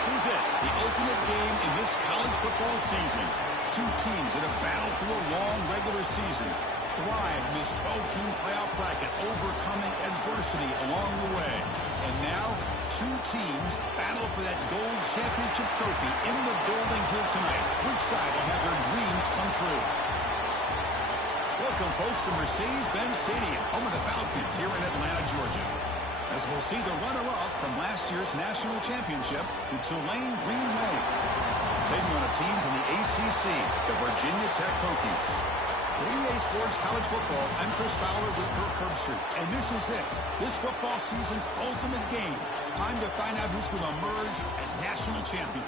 This is it, the ultimate game in this college football season. Two teams that have battled through a long regular season, thrive in this 12-team playoff bracket, overcoming adversity along the way. And now, two teams battle for that gold championship trophy in the building here tonight. Which side will have their dreams come true? Welcome, folks, to Mercedes-Benz Stadium, home of the Falcons here in Atlanta, Georgia. As we'll see the runner-up from last year's national championship, the Tulane Green Wave, taking on a team from the ACC, the Virginia Tech Hokies. For EA Sports College Football, I'm Chris Fowler with Kirk Herbstreit, and this is it. This football season's ultimate game. Time to find out who's going to emerge as national champion.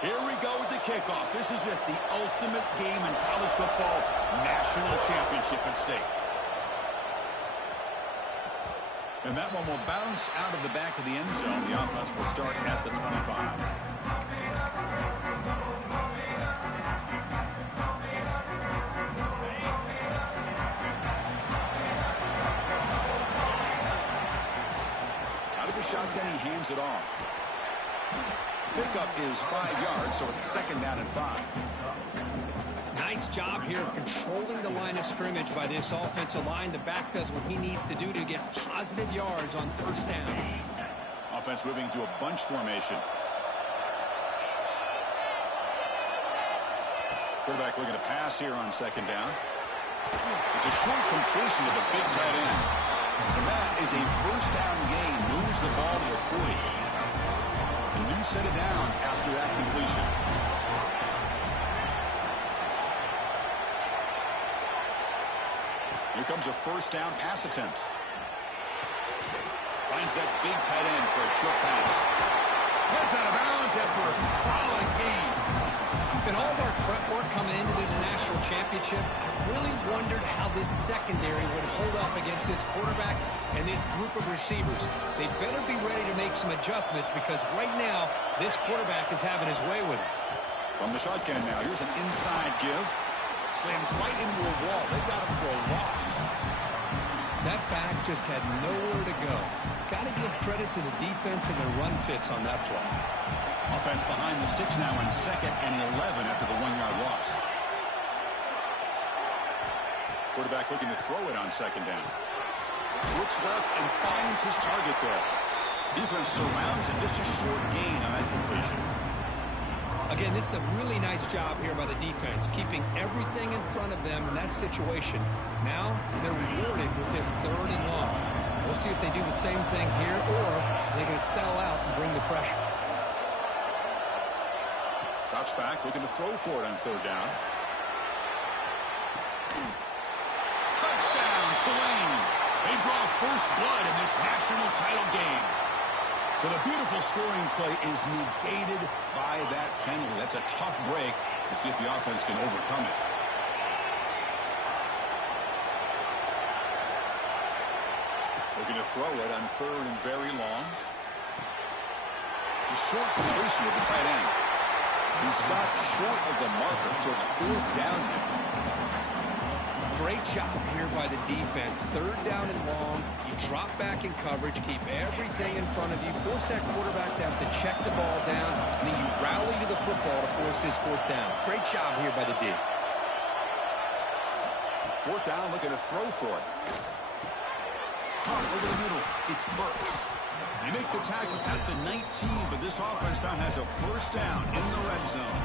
Here we go with the kickoff. This is it, the ultimate game in college football, national championship at stake. And that one will bounce out of the back of the end zone. The offense will start at the 25. Out of the shotgun, he hands it off. Pickup is 5 yards, so it's second down and 5. Nice job here of controlling the line of scrimmage by this offensive line. The back does what he needs to do to get positive yards on first down. Offense moving to a bunch formation. Quarterback looking to pass here on second down. It's a short completion to the big tight end. And that is a first down gain. Moves the ball to the 40. A new set of downs after that completion. Here comes a first down pass attempt. Finds that big tight end for a short pass. Gets out of bounds after a solid gain. In all of our prep work coming into this national championship, I really wondered how this secondary would hold up against this quarterback and this group of receivers. They better be ready to make some adjustments because right now, this quarterback is having his way with it. From the shotgun now, here's an inside give. Slams right into a wall. They got him for a loss. That back just had nowhere to go. Got to give credit to the defense and their run fits on that play. Offense behind the 6 now on second and 11 after the 1-yard loss. Quarterback looking to throw it on second down. Looks left and finds his target there. Defense surrounds him. Just a short gain on that completion. Again, this is a really nice job here by the defense, keeping everything in front of them in that situation. Now they're rewarded with this third and long. We'll see if they do the same thing here or they're going to settle out and bring the pressure. Drops back, looking to throw for it on third down. Touchdown, Tulane. They draw first blood in this national title game. So the beautiful scoring play is negated by that penalty. That's a tough break. We'll see if the offense can overcome it. Looking to throw it on third and very long. A short completion with the tight end. He stopped short of the marker, so it's fourth down now. Great job here by the defense. Third down and long. You drop back in coverage, keep everything in front of you, force that quarterback to have to check the ball down, and then you rally to the football to force this fourth down. Great job here by the D. Fourth down, looking to throw for it. Over the middle, it's Burks. They make the tackle at the 19, but this offense now has a first down in the red zone.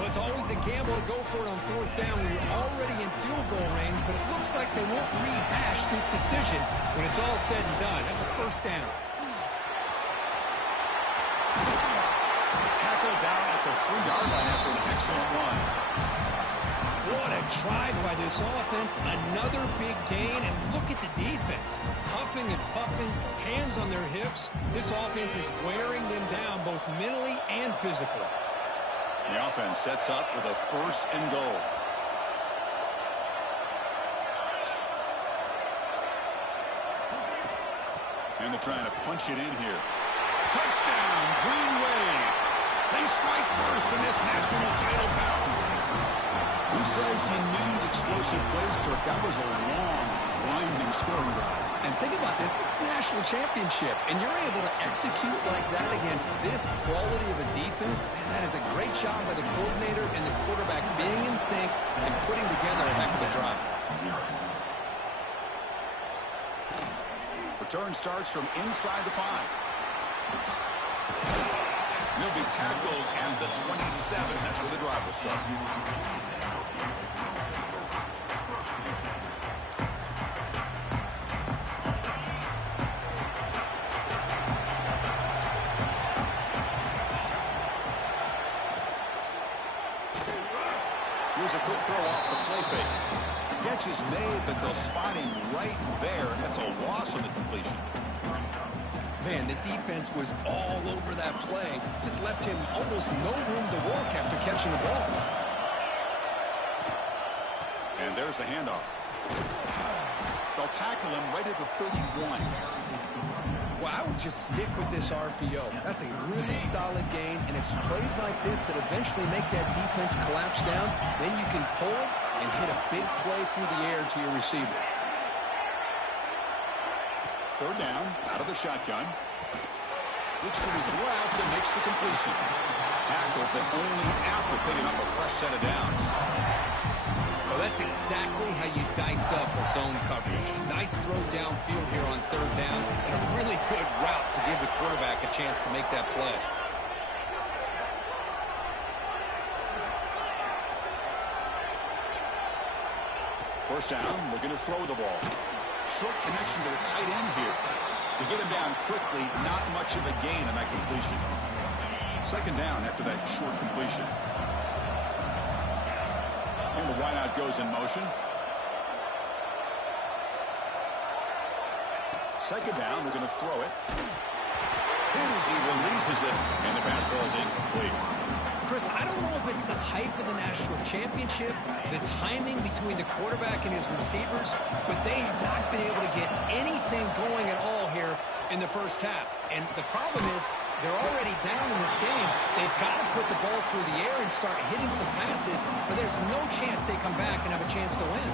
Well, it's always a gamble to go for it on fourth down when you're already in field goal range, but it looks like they won't rehash this decision when it's all said and done. That's a first down. Tackle down at the 3-yard line after an excellent run. What a drive by this offense. Another big gain, and look at the defense. Huffing and puffing, hands on their hips. This offense is wearing them down both mentally and physically. The offense sets up with a first and goal. And they're trying to punch it in here. Touchdown, Green Wave. They strike first in this national title bout. Who says he need explosive plays, Kirk? That was a long, winding scoring drive. And think about this. This is the national championship, and you're able to execute like that against this quality of a defense, and that is a great job by the coordinator and the quarterback being in sync and putting together a heck of a drive. Return starts from inside the 5. He'll be tackled and the 27. That's where the drive will start. Here's a quick throw off the play fake. The catch is made, but they'll spot him right there. That's a loss on the completion. Man, the defense was all over that play. Just left him almost no room to walk after catching the ball. And there's the handoff. They'll tackle him right at the 31. Well, I would just stick with this RPO. That's a really solid gain, and it's plays like this that eventually make that defense collapse down. Then you can pull it and hit a big play through the air to your receiver. Third down, out of the shotgun. Looks to his left and makes the completion. Tackled, but only after picking up a fresh set of downs. Well, that's exactly how you dice up a zone coverage. Nice throw downfield here on third down, and a really good route to give the quarterback a chance to make that play. First down, we're going to throw the ball. Short connection to the tight end here. To get him down quickly, not much of a gain on that completion. Second down after that short completion. And the wideout goes in motion. Second down, we're going to throw it. And as he releases it, and the pass ball is incomplete. Chris, I don't know if it's the hype of the national championship, the timing between the quarterback and his receivers, but they have not been able to get anything going at all here in the first half. And the problem is they're already down in this game. They've got to put the ball through the air and start hitting some passes, or there's no chance they come back and have a chance to win.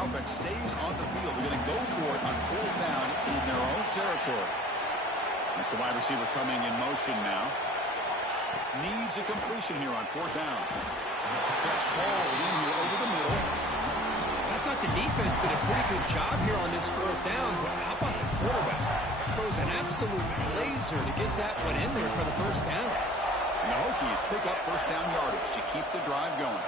Offense stays on the field. We're going to go for it on fourth down in their own territory. That's the wide receiver coming in motion now. Needs a completion here on fourth down. Catch hauled in here over the middle. I thought the defense did a pretty good job here on this fourth down, but how about the quarterback? Throws an absolute laser to get that one in there for the first down. And the Hokies pick up first down yardage to keep the drive going.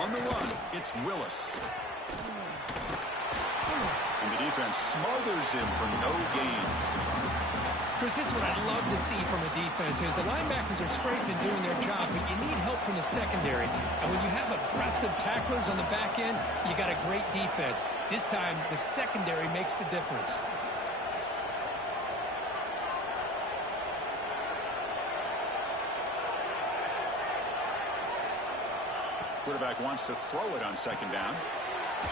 On the run, it's Willis. And the defense smothers him for no gain. Chris, this is what I love to see from a defense is the linebackers are scraping and doing their job, but you need help from the secondary. And when you have aggressive tacklers on the back end, you got a great defense. This time, the secondary makes the difference. Quarterback wants to throw it on second down.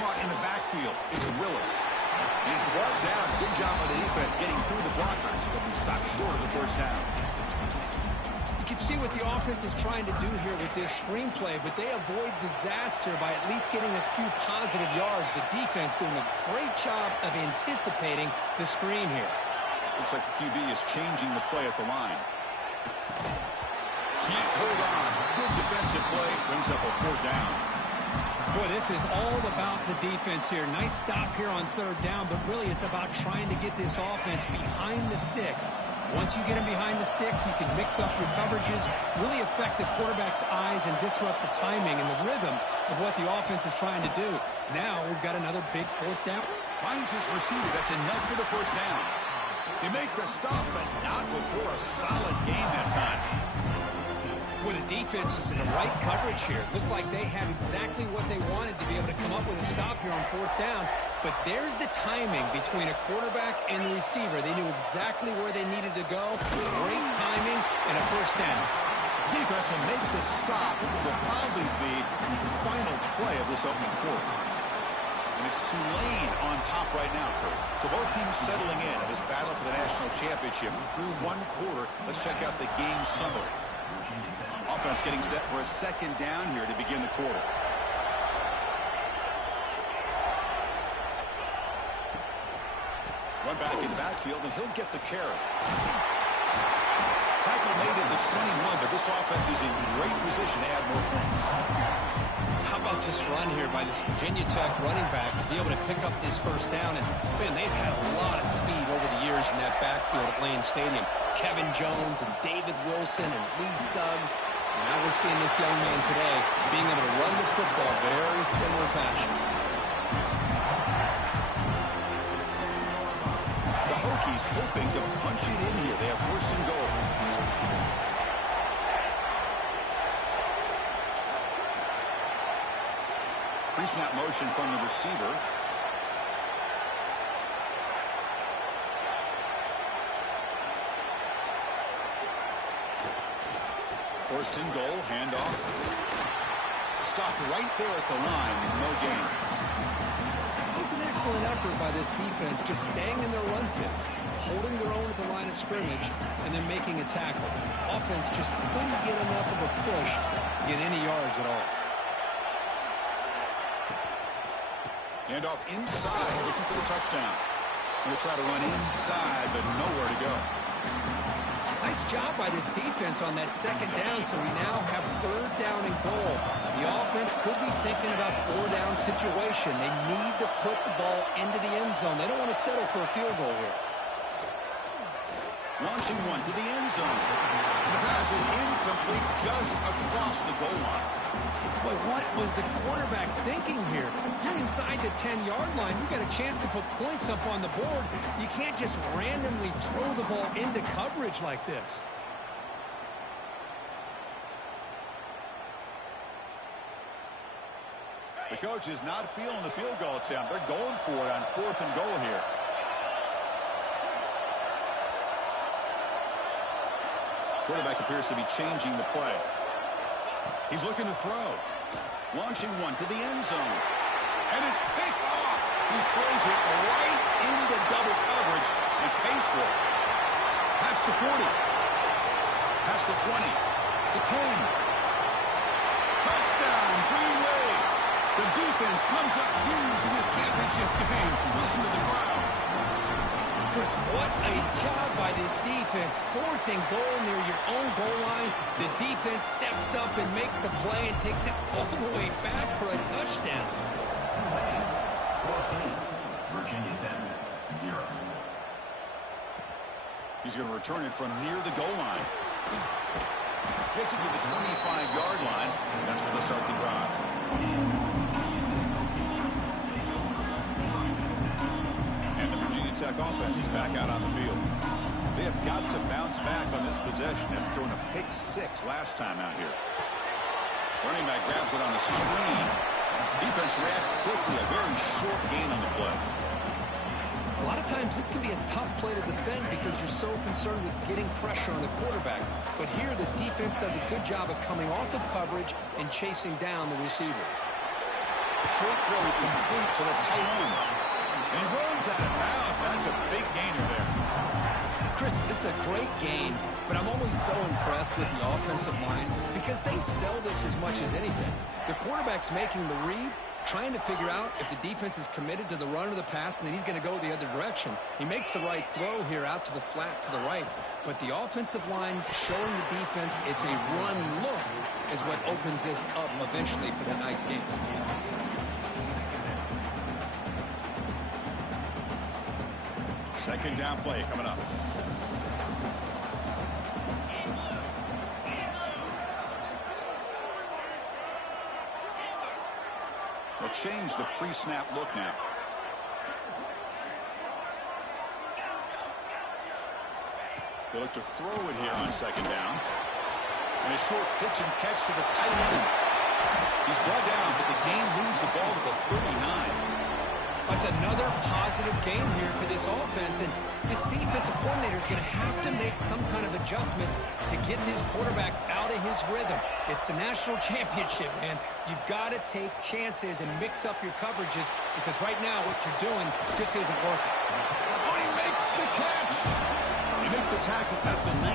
Caught in the backfield. It's Willis. He's brought down. Good job by the defense getting through the blockers. He'll be stopped short of the first down. You can see what the offense is trying to do here with this screenplay, but they avoid disaster by at least getting a few positive yards. The defense doing a great job of anticipating the screen here. Looks like the QB is changing the play at the line. Can't hold on. Good defensive play. Brings up a fourth down. Boy, this is all about the defense here. Nice stop here on third down, but really it's about trying to get this offense behind the sticks. Once you get them behind the sticks, you can mix up your coverages, really affect the quarterback's eyes and disrupt the timing and the rhythm of what the offense is trying to do. Now we've got another big fourth down. Finds his receiver. That's enough for the first down. They make the stop, but not before a solid gain that time. Well, the defense is in the right coverage here. Looked like they had exactly what they wanted to be able to come up with a stop here on fourth down. but there's the timing between a quarterback and the receiver. They knew exactly where they needed to go. Great timing and a first down. Defense will make the stop. It will probably be the final play of this opening quarter. And it's Tulane on top right now, Kurt. So both teams settling in this battle for the national championship through one quarter. Let's check out the game summary. Offense getting set for a second down here to begin the quarter. Run back in the backfield, and he'll get the carry. Tackle made at the 21, but this offense is in great position to add more points. How about this run here by this Virginia Tech running back to be able to pick up this first down? And, man, they've had a lot of speed over the years in that backfield at Lane Stadium. Kevin Jones and David Wilson and Lee Suggs. Now we're seeing this young man today being able to run the football very similar fashion. The Hokies hoping to punch it in here. They have first and goal. Pre-snap motion from the receiver. First and goal, handoff. Stopped right there at the line, no gain. It was an excellent effort by this defense, just staying in their run fits, holding their own at the line of scrimmage, and then making a tackle. Offense just couldn't get enough of a push to get any yards at all. Handoff inside, looking for the touchdown. We'll try to run inside, but nowhere to go. Nice job by this defense on that second down, so we now have third down and goal. The offense could be thinking about four-down situation. They need to put the ball into the end zone. They don't want to settle for a field goal here. Launching one to the end zone. And the pass is incomplete just across the goal line. Boy, what was the quarterback thinking here? You're inside the 10-yard line. You got a chance to put points up on the board. You can't just randomly throw the ball into coverage like this. The coach is not feeling the field goal attempt. They're going for it on fourth and goal here. Quarterback appears to be changing the play. He's looking to throw. Launching one to the end zone. And it's picked off. He throws it right into double coverage and pays for it. Past the 40. Past the 20. The 10. Touchdown, Green Wave. The defense comes up huge in this championship game. Listen to the crowd. Chris, what a job by this defense. Fourth and goal near your own goal line. The defense steps up and makes a play and takes it all the way back for a touchdown. Virginia 10-0. He's going to return it from near the goal line. Gets it to the 25-yard line. That's where they'll start the drive. Tech offense is back out on the field. They have got to bounce back on this possession after throwing a pick six last time out here. Running back grabs it on the screen. Defense reacts quickly. A very short gain on the play. A lot of times this can be a tough play to defend because you're so concerned with getting pressure on the quarterback. But here the defense does a good job of coming off of coverage and chasing down the receiver. Short throw complete to the tight end. And he runs out of bounds. That's a big gainer there. Chris, this is a great game, but I'm always so impressed with the offensive line because they sell this as much as anything. The quarterback's making the read, trying to figure out if the defense is committed to the run or the pass, and then he's going to go the other direction. He makes the right throw here out to the flat to the right, but the offensive line showing the defense it's a run look is what opens this up eventually for that nice game. Second down play coming up. They'll change the pre-snap look now. They look to throw it here on second down. And a short pitch and catch to the tight end. He's brought down, but the game moves the ball to the 39. That's another positive game here for this offense, and this defensive coordinator is going to have to make some kind of adjustments to get this quarterback out of his rhythm. It's the national championship, man. You've got to take chances and mix up your coverages because right now what you're doing just isn't working. Oh, he makes the catch. He made the tackle at the 19,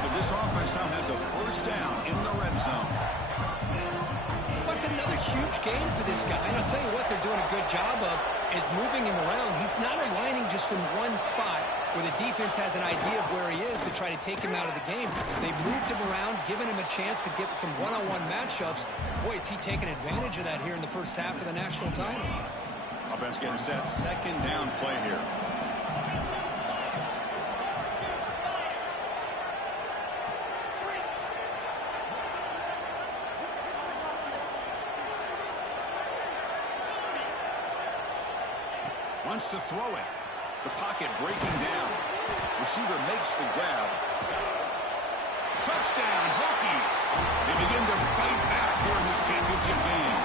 but this offense now has a first down in the red zone. It's another huge game for this guy, and I'll tell you what they're doing a good job of is moving him around. He's not aligning just in one spot where the defense has an idea of where he is to try to take him out of the game. They've moved him around, given him a chance to get some one-on-one matchups. Boy, is he taking advantage of that here in the first half of the national title. Offense getting set, second down play here. Wants to throw it. The pocket breaking down. Receiver makes the grab. Touchdown, Hokies. They begin to fight back here in this championship game.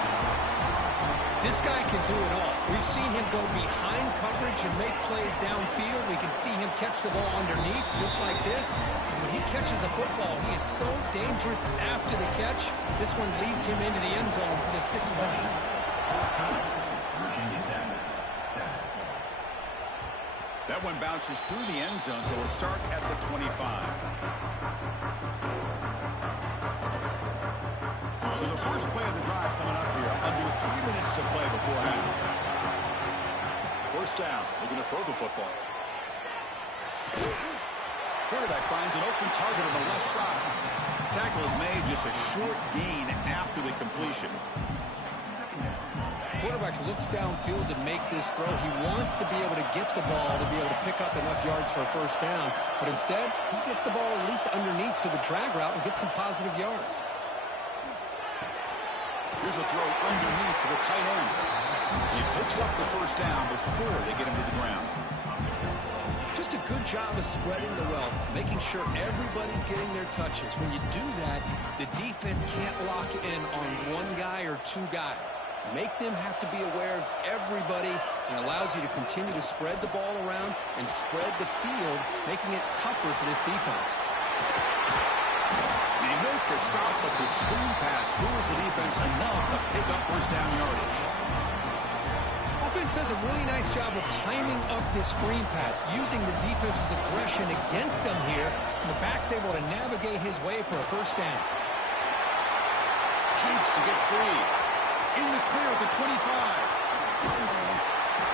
This guy can do it all. We've seen him go behind coverage and make plays downfield. We can see him catch the ball underneath just like this. And when he catches a football, he is so dangerous after the catch. This one leads him into the end zone for the 6 points. Virginia Tech, 7. That one bounces through the end zone, so it'll start at the 25. So the first play of the drive coming up here. Under 3 minutes to play before half. First down. Looking to throw the football. Quarterback finds an open target on the left side. Tackle is made, just a short gain after the completion. Quarterback looks downfield to make this throw. He wants to be able to get the ball to be able to pick up enough yards for a first down. But instead, he gets the ball at least underneath to the drag route and gets some positive yards. Here's a throw underneath to the tight end. He picks up the first down before they get him to the ground. Just a good job of spreading the wealth, making sure everybody's getting their touches. When you do that, the defense can't lock in on one guy or two guys. Make them have to be aware of everybody, and allows you to continue to spread the ball around and spread the field, making it tougher for this defense. They make the stop, but the screen pass fools the defense enough to pick up first down yardage. Offense does a really nice job of timing up this screen pass, using the defense's aggression against them here, and the back's able to navigate his way for a first down. Jinks to get free. In the clear at the 25.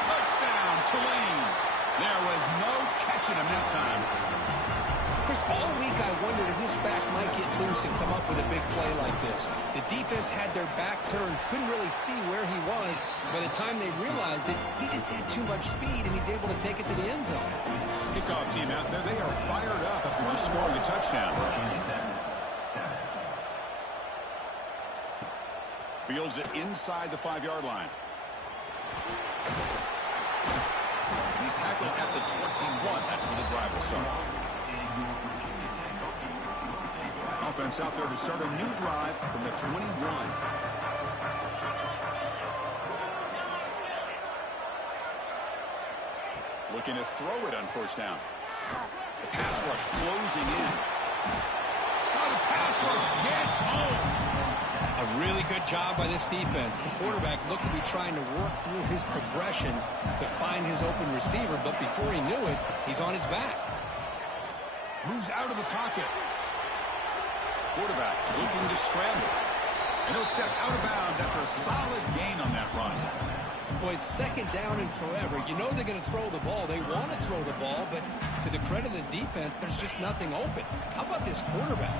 Touchdown, Tulane. There was no catching him that time. Chris, all week I wondered if this back might get loose and come up with a big play like this. The defense had their back turned, couldn't really see where he was. By the time they realized it, he just had too much speed, and he's able to take it to the end zone. Kickoff team out there, they are fired up after just scoring a touchdown. Virginia Tech, 7. Fields it inside the 5-yard line. He's tackled at the 21. That's where the drive will start. Offense out there to start a new drive from the 21. Looking to throw it on first down. The pass rush closing in. Oh, the pass rush gets home. A really good job by this defense. The quarterback looked to be trying to work through his progressions to find his open receiver, but before he knew it, he's on his back. Moves out of the pocket. Quarterback looking to scramble. And he'll step out of bounds after a solid gain on that run. Boy, it's second down and forever. You know they're going to throw the ball. They want to throw the ball, but to the credit of the defense, there's just nothing open. How about this quarterback?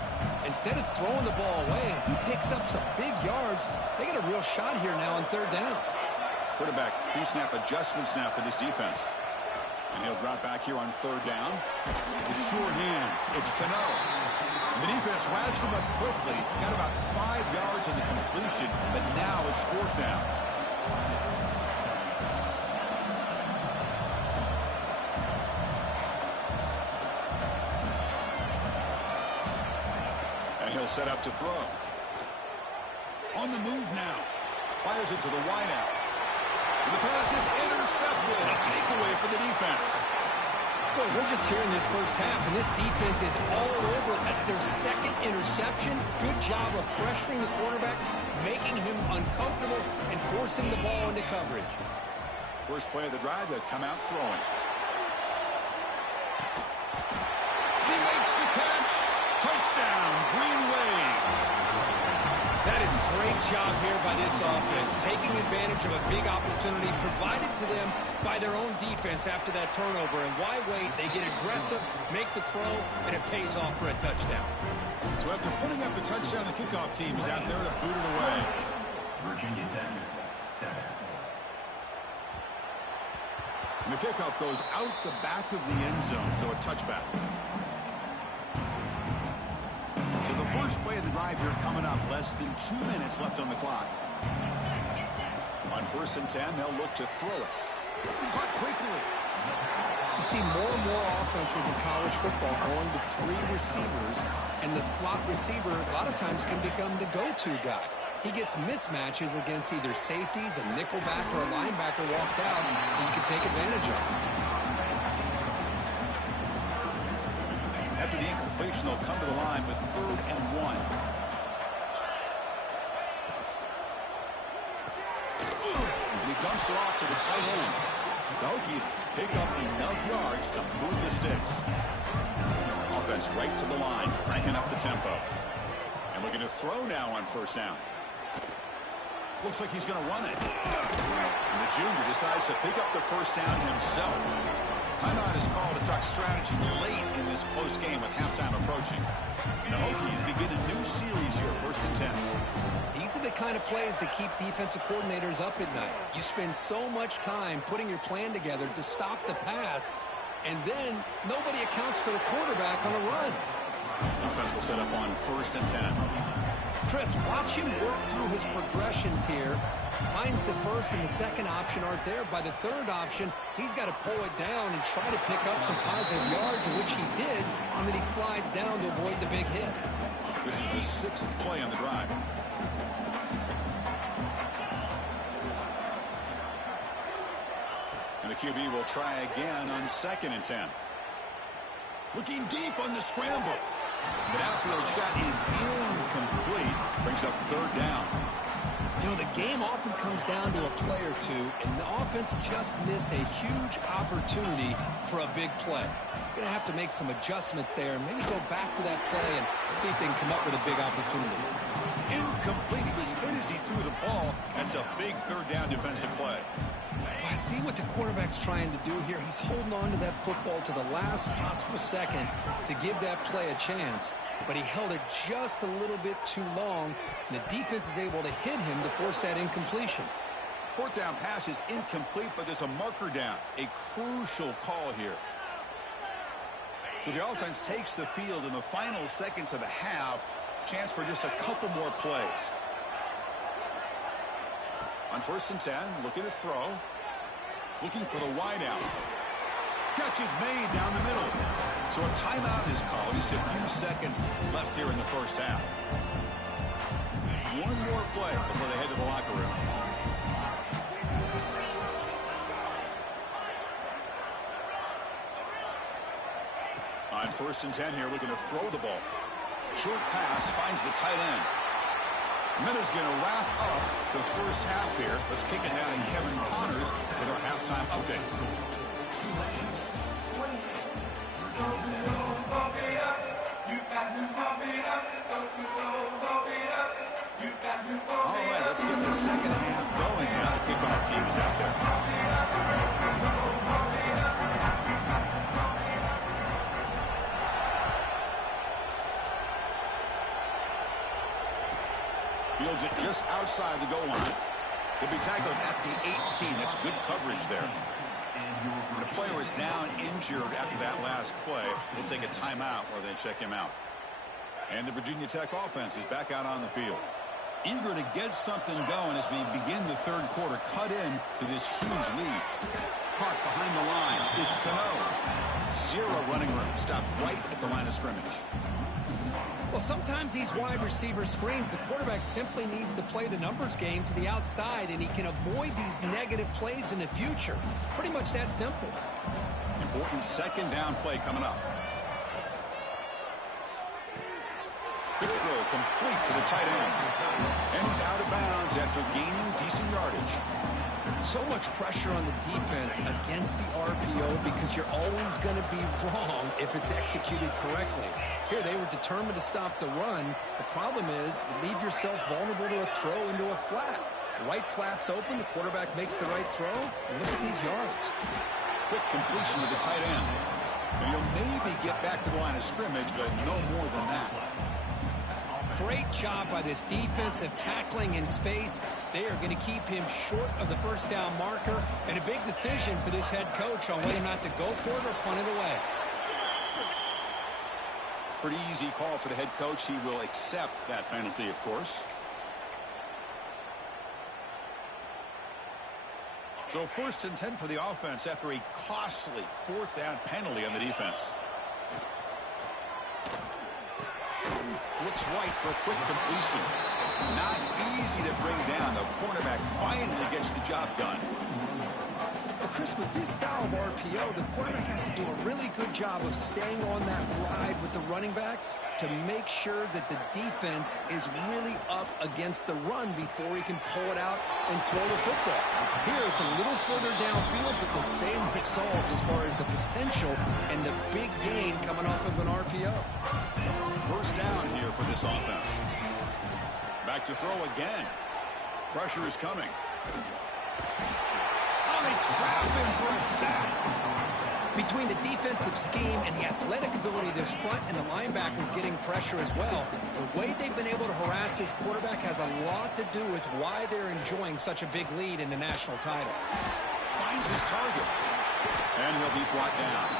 Instead of throwing the ball away, he picks up some big yards. They got a real shot here now on third down. Quarterback pre-snap adjustments now for this defense. And he'll drop back here on third down. With sure hands, it's Cano. The defense wraps him up quickly. Got about 5 yards on the completion, but now it's fourth down. And he'll set up to throw. On the move now. Fires it to the wideout. The pass is intercepted. A takeaway for the defense. Well, we're just here in this first half, and this defense is all over. That's their second interception. Good job of pressuring the quarterback, making him uncomfortable, and forcing the ball into coverage. First play of the drive, they'll come out throwing. He makes the catch. Touchdown, Green Wave. That is a great job here by this offense, taking advantage of a big opportunity provided to them by their own defense after that turnover. And why wait? They get aggressive, make the throw, and it pays off for a touchdown. So after putting up a touchdown, the kickoff team is out there to boot it away. Virginia Tech, 7. And the kickoff goes out the back of the end zone, so a touchback. So the first play of the drive here coming up, less than 2 minutes left on the clock. On 1st and 10, they'll look to throw it. But quickly. You see more and more offenses in college football going to 3 receivers, and the slot receiver a lot of times can become the go-to guy. He gets mismatches against either safeties, a nickelback, or a linebacker walked out, and you can take advantage of it. After the incompletion, they'll come to the line with 3rd and 1. And he dumps it off to the tight end. The Hokies pick up enough yards to move the sticks. Offense right to the line, cranking up the tempo. And looking to throw now on 1st down. Looks like he's going to run it. And the junior decides to pick up the 1st down himself. Timeout is called to talk strategy late in this close game with halftime approaching. The Hokies begin a new series here, 1st and 10. These are the kind of plays that keep defensive coordinators up at night. You spend so much time putting your plan together to stop the pass, and then nobody accounts for the quarterback on a run. Offense will set up on 1st and 10. Chris, watch him work through his progressions here. Finds the 1st and the 2nd option aren't there. By the 3rd option, he's got to pull it down and try to pick up some positive yards, in which he did, and then he slides down to avoid the big hit. This is the 6th play on the drive. And the QB will try again on 2nd and 10. Looking deep on the scramble. The outfield shot is incomplete. Brings up 3rd down. You know, the game often comes down to a play or two, and the offense just missed a huge opportunity for a big play. Going to have to make some adjustments there and maybe go back to that play and see if they can come up with a big opportunity. Incomplete. He was hit as he threw the ball. That's a big 3rd down defensive play. I see what the quarterback's trying to do here. He's holding on to that football to the last possible second to give that play a chance. But he held it just a little bit too long. And the defense is able to hit him to force that incompletion. 4th down pass is incomplete, but there's a marker down. A crucial call here. So the offense takes the field in the final seconds of the half. Chance for just a couple more plays. On 1st and 10, looking to throw. Looking for the wide out. Catch is made down the middle. So a timeout is called. Just a few seconds left here in the 1st half. One more play before they head to the locker room. On 1st and 10 here, looking to throw the ball. Short pass finds the tight end. Minutes going to wrap up the 1st half here. Let's kick it down to Kevin Connors with our halftime update. All right, let's get the 2nd half going now. The kickoff team is out there. Fields it just outside the goal line. He'll be tackled at the 18. That's good coverage there. The player is down injured after that last play. We'll take a timeout or then check him out. And the Virginia Tech offense is back out on the field. Eager to get something going as we begin the 3rd quarter. Cut in to this huge lead. Park behind the line. It's Cano. 0 running room. Stopped right at the line of scrimmage. Well, sometimes these wide receiver screens, the quarterback simply needs to play the numbers game to the outside, and he can avoid these negative plays in the future. Pretty much that simple. Important second down play coming up. Quick throw complete to the tight end. And he's out of bounds after gaining decent yardage. So much pressure on the defense against the RPO because you're always going to be wrong if it's executed correctly. Here, they were determined to stop the run. The problem is you leave yourself vulnerable to a throw into a flat. The right flat's open, the quarterback makes the right throw, and look at these yards. Quick completion to the tight end. And he'll maybe get back to the line of scrimmage, but no more than that. Great job by this defensive tackling in space. They are going to keep him short of the first down marker, and a big decision for this head coach on whether or not to go for it or punt it away. Pretty easy call for the head coach. He will accept that penalty, of course. So 1st and 10 for the offense after a costly 4th down penalty on the defense. Looks right for a quick completion. Not easy to bring down. The cornerback finally gets the job done. Well, Chris, with this style of RPO, the quarterback has to do a really good job of staying on that ride with the running back to make sure that the defense is really up against the run before he can pull it out and throw the football. Here, it's a little further downfield, but the same result as far as the potential and the big gain coming off of an RPO. First down here for this offense. Back to throw again. Pressure is coming. Oh, they trap him for a sack. Between the defensive scheme and the athletic ability of this front and the linebackers getting pressure as well, the way they've been able to harass this quarterback has a lot to do with why they're enjoying such a big lead in the national title. Finds his target. And he'll be brought down.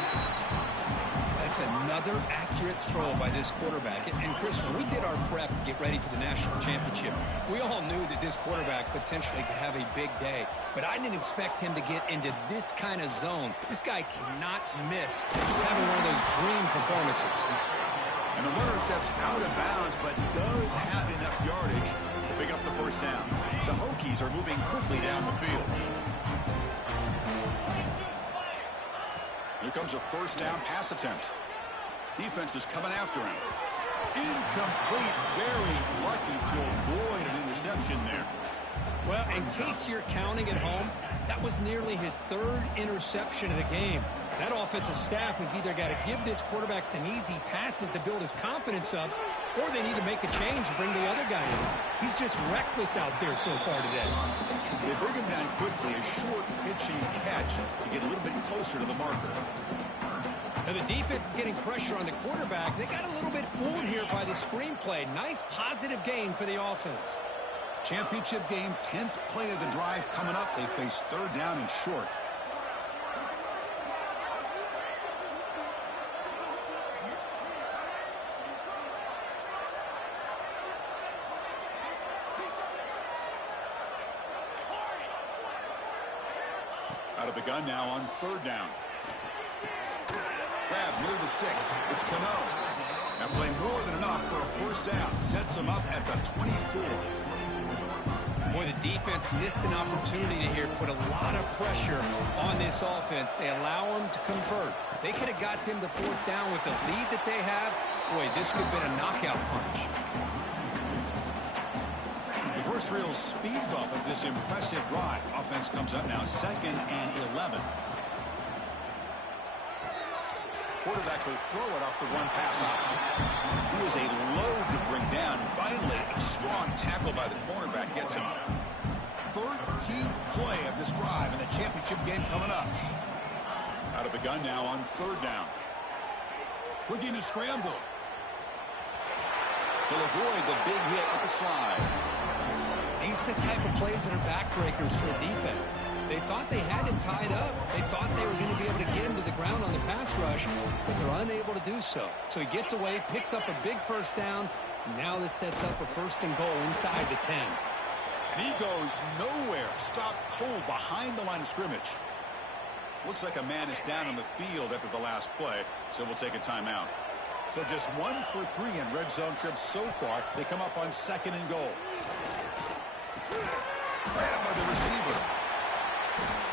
That's another accurate throw by this quarterback. And Chris, when we did our prep to get ready for the national championship, we all knew that this quarterback potentially could have a big day. But I didn't expect him to get into this kind of zone. This guy cannot miss. He's having one of those dream performances. And the runner steps out of bounds, but does have enough yardage to pick up the first down. The Hokies are moving quickly down the field. Here comes a first down pass attempt. Defense is coming after him. Incomplete. Very lucky to avoid an interception there. Well, in case you're counting at home, that was nearly his 3rd interception of the game. That offensive staff has either got to give this quarterback some easy passes to build his confidence up, or they need to make a change and bring the other guy in. He's just reckless out there so far today. They bring him down quickly, a short pitching catch to get a little bit closer to the marker. Now the defense is getting pressure on the quarterback. They got a little bit fooled here by the screenplay. Nice positive gain for the offense. Championship game, 10th play of the drive coming up. They face 3rd down and short. Out of the gun now on 3rd down. Grab near the sticks. It's Cano. Now playing more than enough for a first down. Sets him up at the 24. Boy, the defense missed an opportunity to here put a lot of pressure on this offense. They allow them to convert. If they could have got them the 4th down with the lead that they have, boy, this could have been a knockout punch. The first real speed bump of this impressive drive. Offense comes up now 2nd and 11. Quarterback will throw it off the run pass option. He was a load to bring down. Finally, a strong tackle by the cornerback gets him. 13th play of this drive in the championship game coming up. Out of the gun now on 3rd down. Looking to scramble. He'll avoid the big hit with the slide. These are the type of plays that are backbreakers for a defense. They thought they had him tied up. They thought they were going to be able to get him to the ground on the pass rush, but they're unable to do so. So he gets away, picks up a big first down. Now this sets up a 1st and goal inside the 10. And he goes nowhere. Stopped cold behind the line of scrimmage. Looks like a man is down on the field after the last play, so we'll take a timeout. So just 1 for 3 in red zone trips so far. They come up on 2nd and goal. Grabbed by the receiver.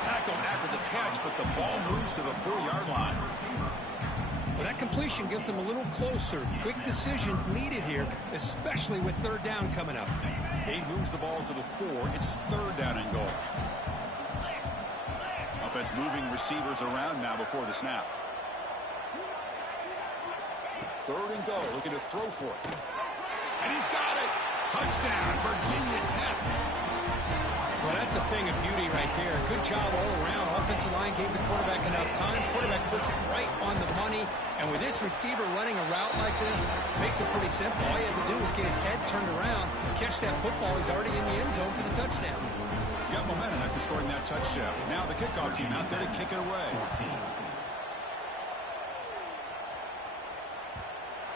Tackled after the catch, but the ball moves to the 4-yard line. Well, that completion gets them a little closer. Quick decisions needed here, especially with 3rd down coming up. He moves the ball to the 4. It's 3rd down and goal. Offense moving receivers around now before the snap. 3rd and goal, looking to throw for it. And he's got it! Touchdown, Virginia Tech. Well, that's a thing of beauty right there. Good job all around. Offensive line gave the quarterback enough time. Quarterback puts it right on the money. And with this receiver running a route like this, makes it pretty simple. All you have to do is get his head turned around, catch that football. He's already in the end zone for the touchdown. You got momentum after scoring that touchdown. Now the kickoff team out there to kick it away.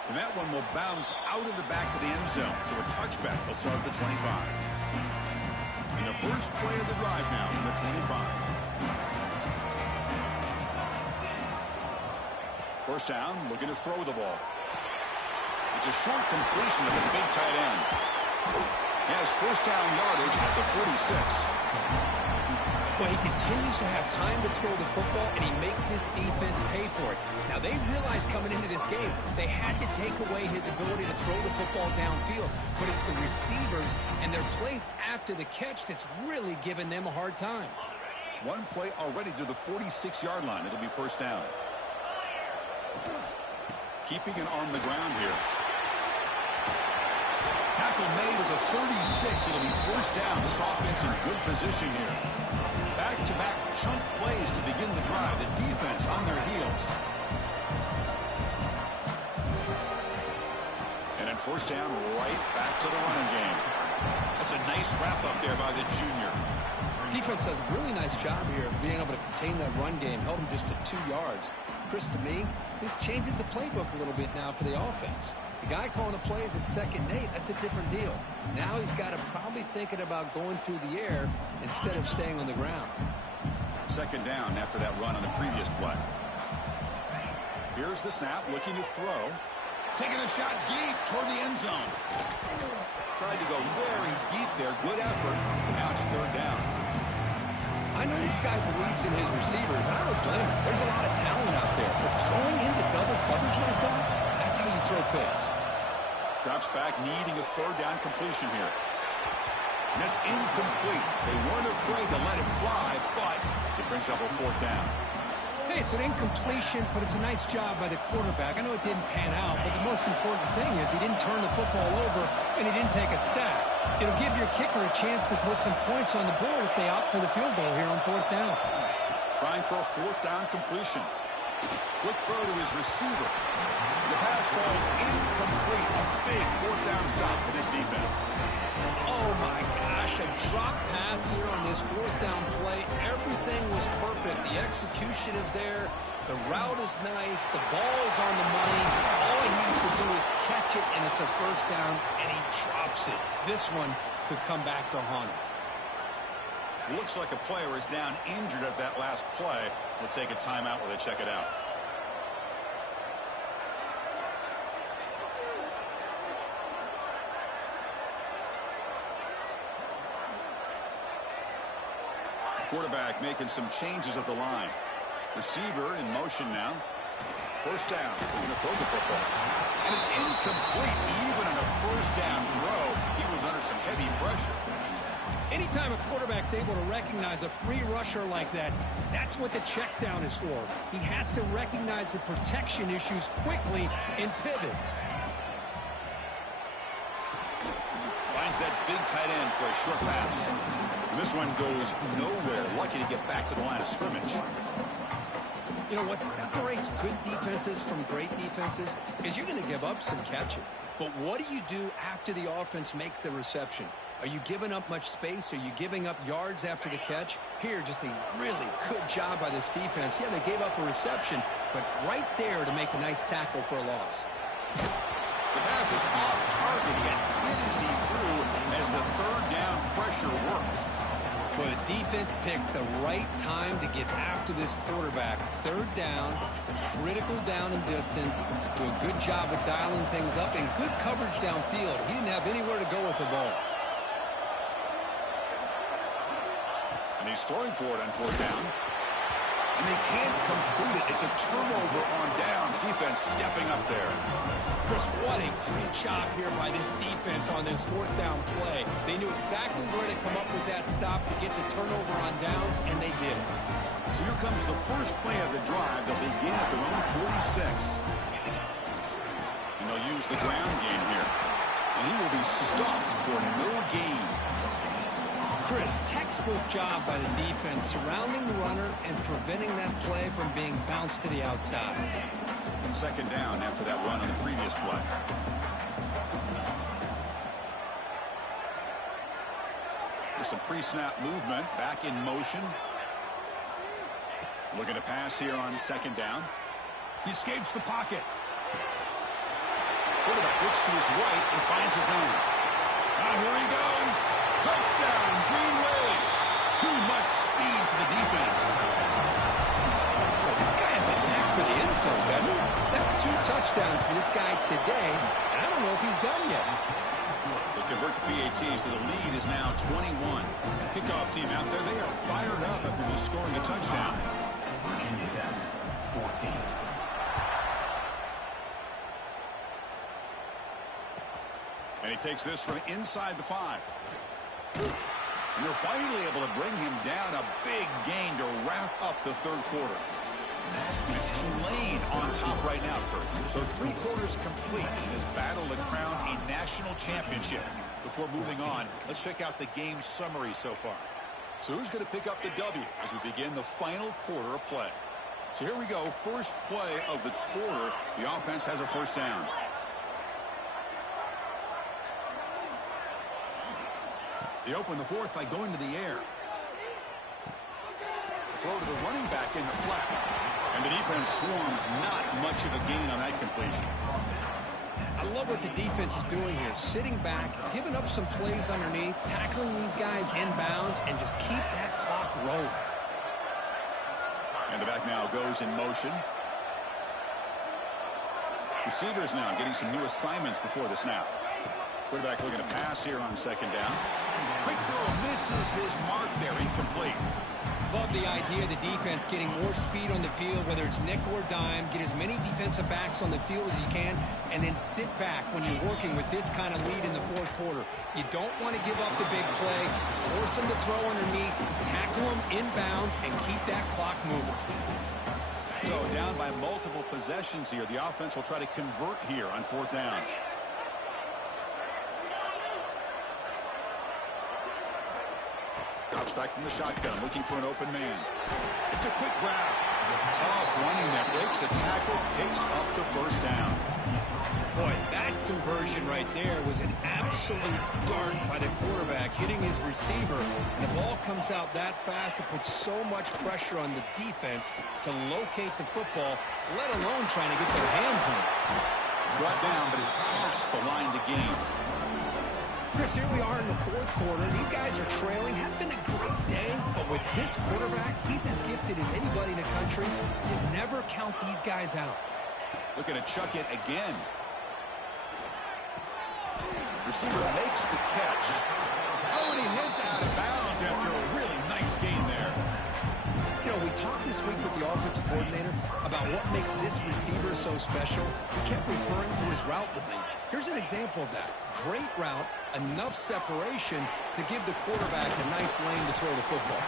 And that one will bounce out of the back of the end zone. So a touchback will start at the 25. In the first play of the drive now from the 25. First down, looking to throw the ball. It's a short completion of the big tight end. He has first down yardage at the 46. Well, he continues to have time to throw the football, and he makes his defense pay for it. Now, they realized coming into this game, they had to take away his ability to throw the football downfield. But it's the receivers and their plays after the catch that's really giving them a hard time. One play already to the 46-yard line. It'll be first down. Keeping an arm on the ground here. Tackle made at the 36. It'll be first down. This offense in good position here. Back-to-back chunk plays to begin the drive. The defense on their heels. And then first down, right back to the running game. That's a nice wrap up there by the junior. Defense does a really nice job here of being able to contain that run game. Held him just to 2 yards. Chris, to me, this changes the playbook a little bit now for the offense. The guy calling the plays at 2nd and 8, that's a different deal. Now he's got to probably thinking about going through the air instead of staying on the ground. 2nd down after that run on the previous play. Here's the snap, looking to throw. Taking a shot deep toward the end zone. Tried to go very deep there. Good effort. Now it's 3rd down. I know this guy believes in his receivers. I don't blame him. There's a lot of talent out there. But throwing into double coverage like that, that's how you throw picks. Drops back, needing a 3rd down completion here. And that's incomplete. They weren't afraid to let it fly, but it brings up a 4th down. Hey, it's an incompletion, but it's a nice job by the quarterback. I know it didn't pan out, but the most important thing is he didn't turn the football over and he didn't take a sack. It'll give your kicker a chance to put some points on the board if they opt for the field goal here on 4th down. Trying for a 4th down completion. Quick throw to his receiver. The pass falls incomplete. A big 4th down stop for this defense. Oh, my gosh. A drop pass here on this 4th down play. Everything was perfect. The execution is there. The route is nice. The ball is on the money. All he has to do is catch it, and it's a first down, and he drops it. This one could come back to haunt him. Looks like a player is down injured at that last play. We'll take a timeout while they check it out. Quarterback making some changes at the line. Receiver in motion now. First down. Going to throw the football. And it's incomplete. Even on a first down throw, he was under some heavy pressure. Anytime a quarterback's able to recognize a free rusher like that, that's what the check down is for. He has to recognize the protection issues quickly and pivot. Finds that big tight end for a short pass. And this one goes nowhere. Lucky to get back to the line of scrimmage. You know, what separates good defenses from great defenses is you're going to give up some catches. But what do you do after the offense makes the reception? Are you giving up much space? Are you giving up yards after the catch? Here, just a really good job by this defense. Yeah, they gave up a reception, but right there to make a nice tackle for a loss. The pass is off target, yet hit as he threw as the 3rd down pressure works. Well, the defense picks the right time to get after this quarterback. Third down, critical down and distance. Do a good job of dialing things up and good coverage downfield. He didn't have anywhere to go with the ball. And he's throwing for it on fourth down. And they can't complete it. It's a turnover on downs. Defense stepping up there. Chris, what a great job here by this defense on this fourth down play. They knew exactly where to come up with that stop to get the turnover on downs, and they did. So here comes the first play of the drive. They'll begin at their own 46. And they'll use the ground game here. And he will be stuffed for no gain. Chris, textbook job by the defense surrounding the runner and preventing that play from being bounced to the outside. Second down after that run on the previous play. There's some pre-snap movement, back in motion. Looking to pass here on second down. He escapes the pocket. Quarterback looks to his right and finds his man. Now here he goes. Touchdown, Green Wave. Too much speed for the defense. Well, this guy has a knack for the end zone, doesn't he? That's 2 touchdowns for this guy today. I don't know if he's done yet. They convert the PAT, so the lead is now 21. Kickoff team out there, they are fired up after just scoring a touchdown. Virginia Tech, 14. And he takes this from inside the 5. And they're finally able to bring him down. A big gain to wrap up the third quarter. And it's Tulane on top right now, Kurt. So 3 quarters complete in this battle to crown a national championship. Before moving on, let's check out the game summary so far. So who's going to pick up the W as we begin the final quarter of play? So here we go. First play of the quarter. The offense has a first down. They open the fourth by going to the air. Throw to the running back in the flat. And the defense swarms. Not much of a gain on that completion. I love what the defense is doing here. Sitting back, giving up some plays underneath, tackling these guys inbounds, and just keep that clock rolling. And the back now goes in motion. Receivers now getting some new assignments before the snap. Quarterback looking to pass here on second down. Quick throw misses his mark there, incomplete. Love the idea of the defense getting more speed on the field, whether it's nickel or dime. Get as many defensive backs on the field as you can, and then sit back when you're working with this kind of lead in the fourth quarter. You don't want to give up the big play. Force them to throw underneath, tackle them inbounds, and keep that clock moving. So down by multiple possessions here. The offense will try to convert here on fourth down. Drops back from the shotgun, looking for an open man. It's a quick grab. Tough running that breaks a tackle, picks up the first down. Boy, that conversion right there was an absolute dart by the quarterback, hitting his receiver. The ball comes out that fast to put so much pressure on the defense to locate the football, let alone trying to get their hands on it. Brought down, but is past the line to gain. Chris, here we are in the fourth quarter. These guys are trailing. Had been a great day, but with this quarterback, he's as gifted as anybody in the country. You never count these guys out. Looking to chuck it again. Receiver makes the catch. Oh, and he hits out of bounds after a really nice game there. You know, we talked this week with the offensive coordinator about what makes this receiver so special. He kept referring to his route running. Here's an example of that. Great route, enough separation to give the quarterback a nice lane to throw the football.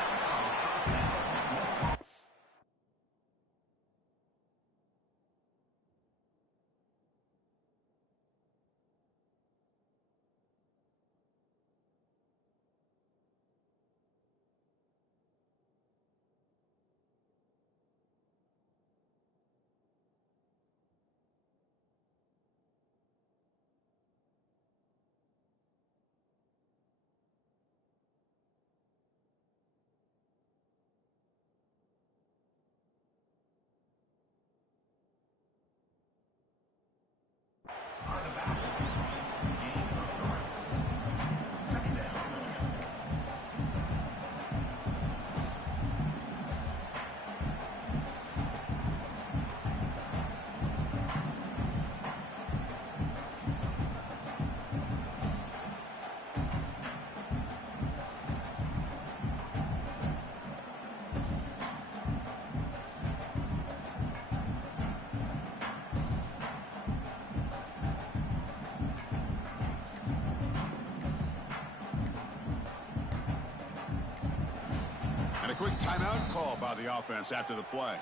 And a quick timeout call by the offense after the play.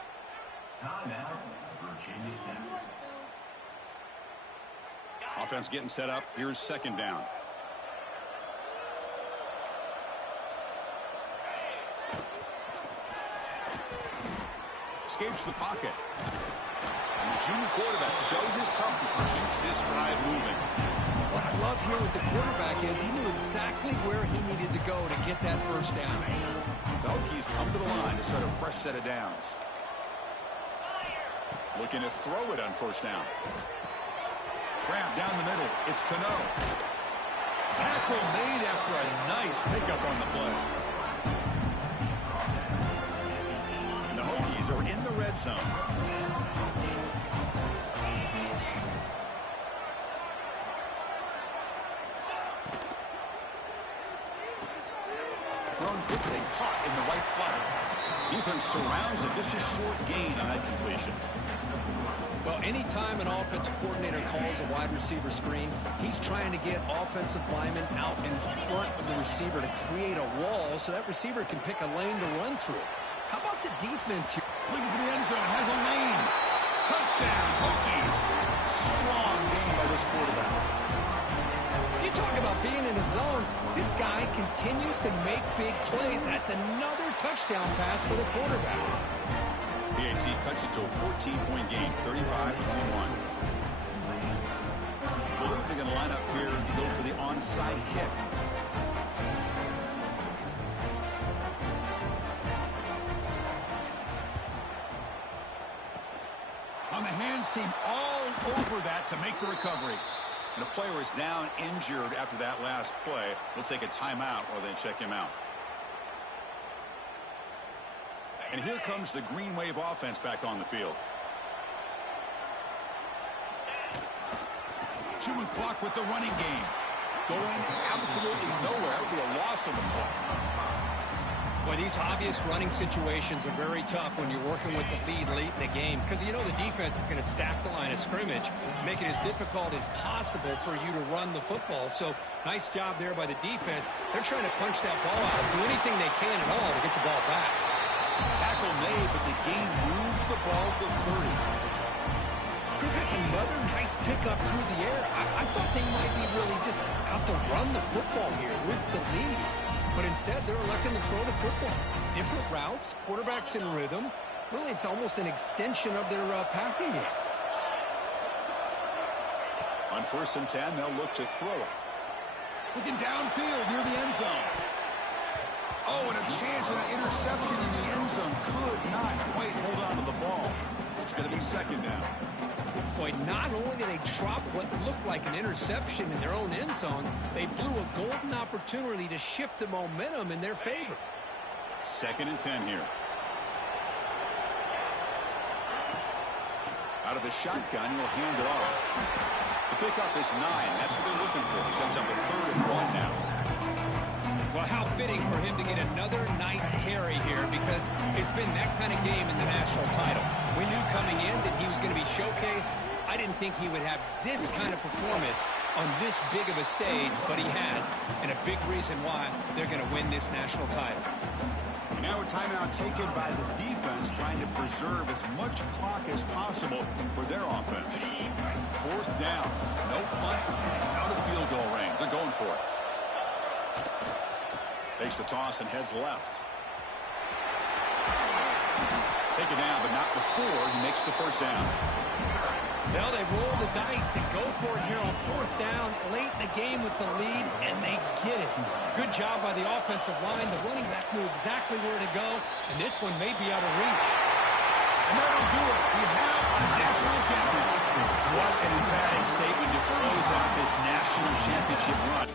Timeout, Virginia Tech. Offense getting set up. Here's second down. Escapes the pocket. And the junior quarterback shows his toughness, keeps this drive moving. What I love here with the quarterback is he knew exactly where he needed to go to get that first down. The Hokies come to the line to start a fresh set of downs. Looking to throw it on first down. Grab down the middle. It's Cano. Tackle made after a nice pickup on the play. And the Hokies are in the red zone. Thrown quickly, caught in the right flat. Defense surrounds it. Just a short gain on that completion. Well, anytime an offensive coordinator calls a wide receiver screen, he's trying to get offensive linemen out in front of the receiver to create a wall so that receiver can pick a lane to run through. How about the defense here? Looking for the end zone. Has a lane. Touchdown, Hokies. Strong game by this quarterback. You talk about being in a zone. This guy continues to make big plays. That's another touchdown pass for the quarterback. PAT cuts it to a 14-point game, 35-21. Believe they're going to line up here and go for the onside kick. On the hands team all over that to make the recovery. And the player is down injured after that last play. We'll take a timeout while they check him out. And here comes the Green Wave offense back on the field. Chewing clock with the running game. Going absolutely nowhere. It would be a loss on the play. Boy, these obvious running situations are very tough when you're working with the lead late in the game because you know the defense is going to stack the line of scrimmage, make it as difficult as possible for you to run the football. So nice job there by the defense. They're trying to punch that ball out, do anything they can at all to get the ball back. Tackle made, but the game moves the ball to 30. Chris, that's another nice pickup through the air. I thought they might be really just out to run the football here with the lead. But instead, they're electing to throw the football. Different routes, quarterbacks in rhythm. Really, it's almost an extension of their passing game. On 1st and 10, they'll look to throw it. Looking downfield near the end zone. Oh, and a chance at an interception in the end zone. Could not quite hold on to the ball. It's going to be second down. Boy, not only did they drop what looked like an interception in their own end zone, they blew a golden opportunity to shift the momentum in their favor. 2nd and 10 here. Out of the shotgun, he'll hand it off. The pickup is 9. That's what they're looking for. Sends up a 3rd and 1 now. Well, how fitting for him to get another nice carry here because it's been that kind of game in the national title. We knew coming in that he was going to be showcased. I didn't think he would have this kind of performance on this big of a stage, but he has, and a big reason why they're going to win this national title. Now a timeout taken by the defense, trying to preserve as much clock as possible for their offense. 4th down. No punt. Out of field goal range. They're going for it. Takes the toss and heads left. Taken down, but not before he makes the first down. Now they roll the dice and go for it here on 4th down, late in the game with the lead, and they get it. Good job by the offensive line. The running back knew exactly where to go, and this one may be out of reach. And that'll do it. We have a national champion. What an emphatic statement to close out this national championship run.